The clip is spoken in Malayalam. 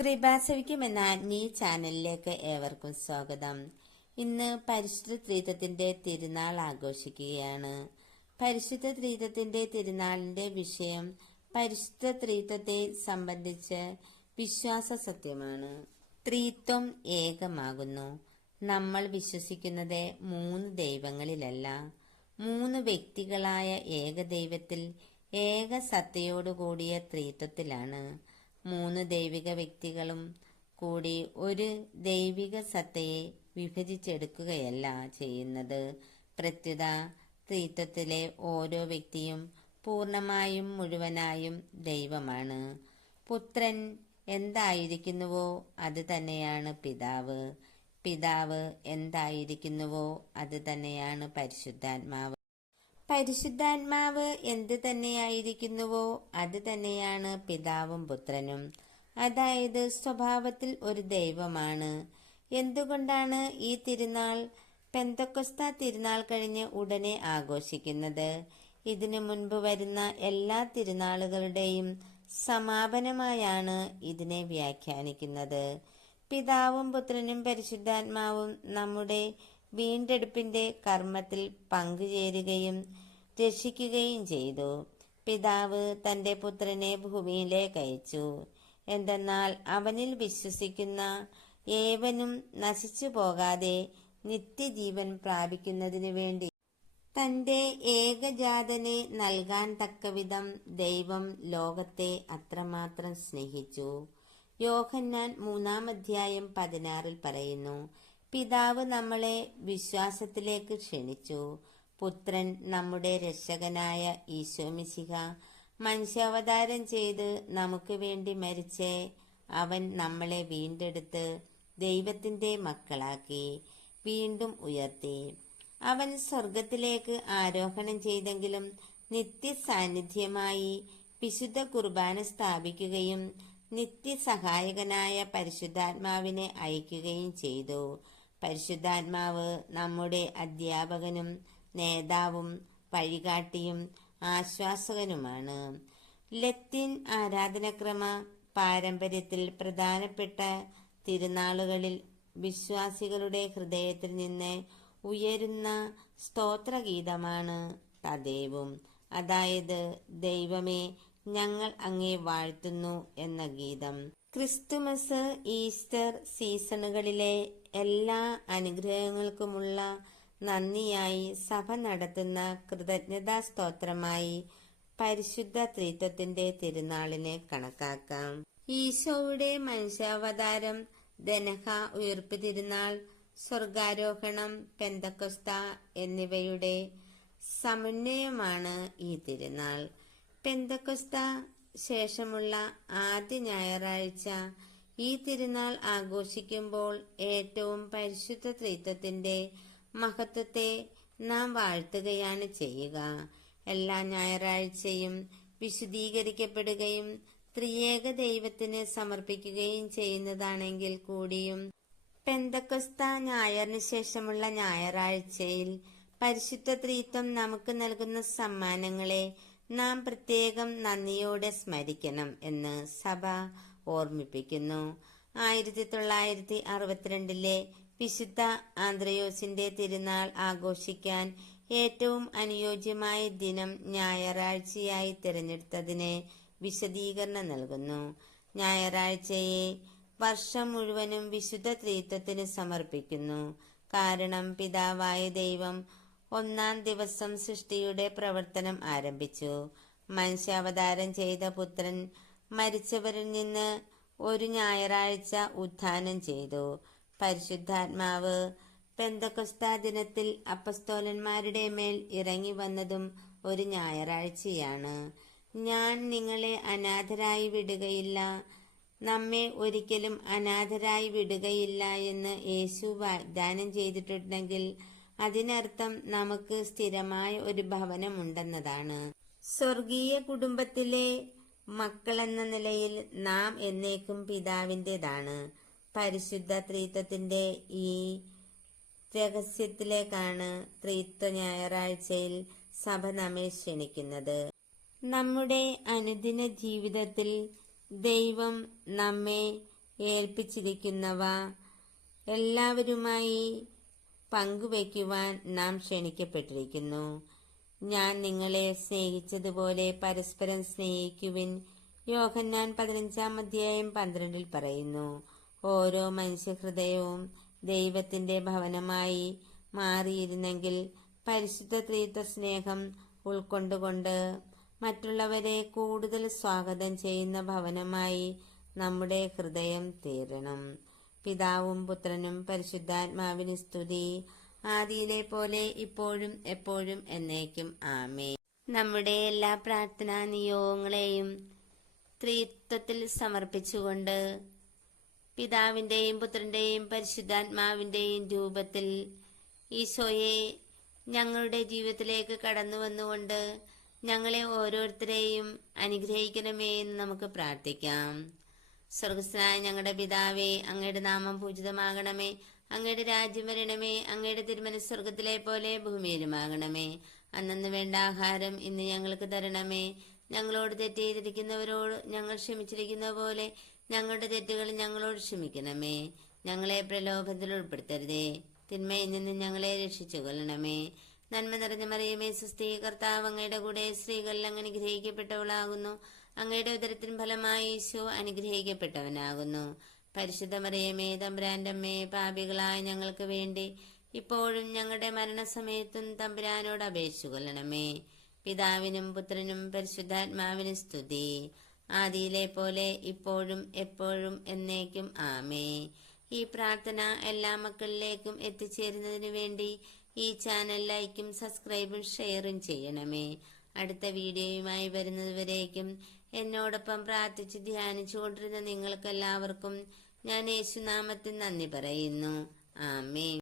കൃപാസവിക്കും എന്ന ഈ ചാനലിലേക്ക് ഏവർക്കും സ്വാഗതം. ഇന്ന് പരിശുദ്ധ ത്രീതത്തിന്റെ തിരുനാൾ ആഘോഷിക്കുകയാണ്. പരിശുദ്ധ ത്രീതത്തിന്റെ തിരുനാളിന്റെ വിഷയം പരിശുദ്ധ ത്രീതത്തെ സംബന്ധിച്ച് വിശ്വാസ സത്യമാണ്. ത്രീത്വം ഏകമാകുന്നു. നമ്മൾ വിശ്വസിക്കുന്നത് മൂന്ന് ദൈവങ്ങളിലല്ല. മൂന്ന് വ്യക്തികളായ ഏകദൈവത്തിൽ ഏക സത്തയോടുകൂടിയ ത്രീത്വത്തിലാണ്. മൂന്ന് ദൈവിക വ്യക്തികളും കൂടി ഒരു ദൈവിക സത്തയെ വിഭജിച്ചെടുക്കുകയല്ല ചെയ്യുന്നത്. പ്രത്യുത ത്രിത്വത്തിലെ ഓരോ വ്യക്തിയും പൂർണമായും മുഴുവനായും ദൈവമാണ്. പുത്രൻ എന്തായിരിക്കുന്നുവോ അത് തന്നെയാണ് പിതാവ്. പിതാവ് എന്തായിരിക്കുന്നുവോ അത് തന്നെയാണ് പരിശുദ്ധാത്മാവ്. പരിശുദ്ധാത്മാവ് എന്ത് തന്നെയായിരിക്കുന്നുവോ അത് തന്നെയാണ് പിതാവും പുത്രനും. അതായത് സ്വഭാവത്തിൽ ഒരു ദൈവമാണ്. എന്തുകൊണ്ടാണ് ഈ തിരുനാൾ പെന്തക്കൊസ്ത തിരുനാൾ കഴിഞ്ഞ് ഉടനെ ആഘോഷിക്കുന്നത്? ഇതിനു മുൻപ് വരുന്ന എല്ലാ തിരുനാളുകളുടെയും സമാപനമായാണ് ഇതിനെ വ്യാഖ്യാനിക്കുന്നത്. പിതാവും പുത്രനും പരിശുദ്ധാത്മാവും നമ്മുടെ വീണ്ടെടുപ്പിന്റെ കർമ്മത്തിൽ പങ്കുചേരുകയും രക്ഷിക്കുകയും ചെയ്തു. പിതാവ് തന്റെ പുത്രനെ ഭൂമിയിലേക്ക് അയച്ചു. എന്തെന്നാൽ അവനിൽ വിശ്വസിക്കുന്ന ഏവനും നശിച്ചു പോകാതെ നിത്യജീവൻ പ്രാപിക്കുന്നതിനു വേണ്ടി തന്റെ ഏകജാതനെ നൽകാൻ തക്കവിധം ദൈവം ലോകത്തെ അത്രമാത്രം സ്നേഹിച്ചു. യോഹന്നാൻ മൂന്നാം അധ്യായം പതിനാറിൽ പറയുന്നു പിതാവ് നമ്മളെ വിശ്വാസത്തിലേക്ക് ക്ഷണിച്ചു. പുത്രൻ നമ്മുടെ രക്ഷകനായ ഈശോമിശിഹ മനുഷ്യാവതാരം ചെയ്ത് നമുക്ക് വേണ്ടി മരിച്ച് അവൻ നമ്മളെ വീണ്ടെടുത്ത് ദൈവത്തിന്റെ മക്കളാക്കി വീണ്ടും ഉയർത്തി. അവൻ സ്വർഗത്തിലേക്ക് ആരോഹണം ചെയ്തെങ്കിലും നിത്യസാന്നിധ്യമായി വിശുദ്ധ കുർബാന സ്ഥാപിക്കുകയും നിത്യസഹായകനായ പരിശുദ്ധാത്മാവിനെ അയക്കുകയും ചെയ്തു. പരിശുദ്ധാത്മാവ് നമ്മുടെ അധ്യാപകനും നേതാവും വഴികാട്ടിയും ആശ്വാസകനുമാണ്. ലത്തീൻ ആരാധനക്രമ പാരമ്പര്യത്തിൽ പ്രധാനപ്പെട്ട തിരുനാളുകളിൽ വിശ്വാസികളുടെ ഹൃദയത്തിൽ നിന്ന് ഉയരുന്ന സ്തോത്രഗീതമാണ് തദേവും. അതായത് ദൈവമേ ഞങ്ങൾ അങ്ങേ വാഴ്ത്തുന്നു എന്ന ഗീതം. ക്രിസ്തുമസ് ഈസ്റ്റർ സീസണുകളിലെ എല്ലാ അനുഗ്രഹങ്ങൾക്കുമുള്ള നന്ദിയായി സഭ നടത്തുന്ന കൃതജ്ഞതാ സ്തോത്രമായി പരിശുദ്ധ ത്രിത്വത്തിന്റെ തിരുനാളിനെ കണക്കാക്കാം. ഈശോയുടെ മനുഷ്യാവതാരം ദനഹ ഉയർപ്പ് തിരുനാൾ സ്വർഗാരോഹണം പെന്തക്കൊസ്ത എന്നിവയുടെ സമന്വയമാണ് ഈ തിരുനാൾ. പെന്തക്കൊസ്ത ശേഷമുള്ള ആദ്യ ഞായറാഴ്ച ഈ തിരുനാൾ ആഘോഷിക്കുമ്പോൾ ഏറ്റവും പരിശുദ്ധ ത്രിത്വത്തിന്റെ മഹത്വത്തെ നാം വാഴ്ത്തുകയാണ് ചെയ്യുക. എല്ലാ ഞായറാഴ്ചയും വിശുദ്ധീകരിക്കപ്പെടുകയും ത്രിയേക ദൈവത്തിന് സമർപ്പിക്കുകയും ചെയ്യുന്നതാണെങ്കിൽ കൂടിയും പെന്തക്കൊസ്ത ഞായറിന് ശേഷമുള്ള ഞായറാഴ്ചയിൽ പരിശുദ്ധ ത്രീത്വം നമുക്ക് നൽകുന്ന സമ്മാനങ്ങളെ നാം പ്രത്യേകം നന്ദിയോടെ സ്മരിക്കണം എന്ന് സഭ ഓർമ്മിപ്പിക്കുന്നു. ആയിരത്തി തൊള്ളായിരത്തി അറുപത്തിരണ്ടിലെ വിശുദ്ധ ആന്ത്രയോസിന്റെ തിരുനാൾ ആഘോഷിക്കാൻ ഏറ്റവും അനുയോജ്യമായ ദിനം ഞായറാഴ്ചയായി തിരഞ്ഞെടുത്തതിന് വിശദീകരണം നൽകുന്നു. ഞായറാഴ്ചയെ വർഷം മുഴുവനും വിശുദ്ധ ത്രീത്വത്തിന് സമർപ്പിക്കുന്നു. കാരണം പിതാവായ ദൈവം ഒന്നാം ദിവസം സൃഷ്ടിയുടെ പ്രവർത്തനം ആരംഭിച്ചു. മനുഷ്യാവതാരം ചെയ്ത പുത്രൻ മരിച്ചവരിൽ നിന്ന് ഒരു ഞായറാഴ്ച ഉത്ഥാനം ചെയ്തു. പരിശുദ്ധാത്മാവ് പെന്തക്കൊസ്ത ദിനത്തിൽ അപ്പസ്തോലന്മാരുടെ മേൽ ഇറങ്ങി വന്നതും ഒരു ഞായറാഴ്ചയാണ്. ഞാൻ നിങ്ങളെ അനാഥരായി വിടുകയില്ല. നമ്മെ ഒരിക്കലും അനാഥരായി വിടുകയില്ല എന്ന് യേശു വാഗ്ദാനം ചെയ്തിട്ടുണ്ടെങ്കിൽ അതിനർത്ഥം നമുക്ക് സ്ഥിരമായ ഒരു ഭവനമുണ്ടെന്നതാണ്. സ്വർഗീയ കുടുംബത്തിലെ മക്കളെന്ന നിലയിൽ നാം എന്നേക്കും പിതാവിന്റെതാണ് പരിശുദ്ധ ത്രീത്വത്തിന്റെ ഈ രഹസ്യത്തിലേക്കാണ് ത്രീത്വ ഞായറാഴ്ചയിൽ സഭ നമ്മെ ക്ഷണിക്കുന്നത്. നമ്മുടെ അനുദിന ജീവിതത്തിൽ ദൈവം നമ്മെ ഏൽപ്പിച്ചിരിക്കുന്നവ എല്ലാവരുമായി പങ്കുവയ്ക്കുവാൻ നാം ക്ഷണിക്കപ്പെട്ടിരിക്കുന്നു. ഞാൻ നിങ്ങളെ സ്നേഹിച്ചതുപോലെ പരസ്പരം സ്നേഹിക്കുവിൻ. യോഹന്നാൻ പതിനഞ്ചാം അധ്യായം പന്ത്രണ്ടിൽ പറയുന്നു ഓരോ മനുഷ്യഹൃദയവും ദൈവത്തിന്റെ ഭവനമായി മാറിയിരുന്നെങ്കിൽ പരിശുദ്ധ തീർത്ഥ സ്നേഹം ഉൾക്കൊണ്ടുകൊണ്ട് മറ്റുള്ളവരെ കൂടുതൽ സ്വാഗതം ചെയ്യുന്ന ഭവനമായി നമ്മുടെ ഹൃദയം തീരണം. പിതാവും പുത്രനും പരിശുദ്ധാത്മാവിന് സ്തുതി. ആദിയിലെ പോലെ ഇപ്പോഴും എപ്പോഴും എന്നേക്കും. ആമേ നമ്മുടെ എല്ലാ പ്രാർത്ഥനാ നിയോഗങ്ങളെയും ത്രിത്വത്തിൽ സമർപ്പിച്ചുകൊണ്ട് പിതാവിന്റെയും പുത്രന്റെയും പരിശുദ്ധാത്മാവിന്റെയും രൂപത്തിൽ ഈശോയെ ഞങ്ങളുടെ ജീവിതത്തിലേക്ക് കടന്നു വന്നുകൊണ്ട് ഞങ്ങളെ ഓരോരുത്തരെയും അനുഗ്രഹിക്കണമേ എന്ന് നമുക്ക് പ്രാർത്ഥിക്കാം. സ്വർഗസ്നായ ഞങ്ങളുടെ പിതാവേ അങ്ങയുടെ നാമം പൂജിതമാകണമേ. അങ്ങയുടെ രാജ്യം വരണമേ അങ്ങയുടെ തിരുമനസ്വർഗത്തിലെ പോലെ ഭൂമിയിലുമാകണമേ. അന്നു വേണ്ട ആഹാരം ഇന്ന് ഞങ്ങൾക്ക് തരണമേ. ഞങ്ങളോട് തെറ്റ് ചെയ്തിരിക്കുന്നവരോട് ഞങ്ങൾ ക്ഷമിച്ചിരിക്കുന്ന പോലെ ഞങ്ങളുടെ തെറ്റുകൾ ഞങ്ങളോട് ക്ഷമിക്കണമേ. ഞങ്ങളെ പ്രലോഭത്തിൽ ഉൾപ്പെടുത്തരുതേ. തിന്മയിൽ നിന്ന് ഞങ്ങളെ രക്ഷിച്ചു കൊല്ലണമേ നന്മ നിറഞ്ഞ മറിയമേ സുസ്ഥീ കർത്താവ് അങ്ങയുടെ കൂടെ സ്ത്രീകളിൽ അങ്ങ് അനുഗ്രഹിക്കപ്പെട്ടവളാകുന്നു. അങ്ങയുടെ ഉദരത്തിൻ ഫലമായി ഈശോ അനുഗ്രഹിക്കപ്പെട്ടവനാകുന്നു. പരിശുദ്ധ മറിയമേ തമ്പുരാന്റമ്മേ പാപികളായ ഞങ്ങൾക്ക് വേണ്ടി ഇപ്പോഴും ഞങ്ങളുടെ മരണസമയത്തും തമ്പുരാനോട് അപേക്ഷ കൊല്ലണമേ. പിതാവിനും പുത്രനും പരിശുദ്ധാത്മാവിനും സ്തുതി. ആദിയിലെ പോലെ ഇപ്പോഴും എപ്പോഴും എന്നേക്കും ആമേ. ഈ പ്രാർത്ഥന എല്ലാ മക്കളിലേക്കും എത്തിച്ചേരുന്നതിന് വേണ്ടി ഈ ചാനൽ ലൈക്കും സബ്സ്ക്രൈബും ഷെയറും ചെയ്യണമേ. അടുത്ത വീഡിയോയുമായി വരുന്നതുവരേക്കും എന്നോടൊപ്പം പ്രാർത്ഥിച്ച് ധ്യാനിച്ചുകൊണ്ടിരുന്ന നിങ്ങൾക്കെല്ലാവർക്കും ഞാൻ യേശുനാമത്തിൽ നന്ദി പറയുന്നു. ആമേ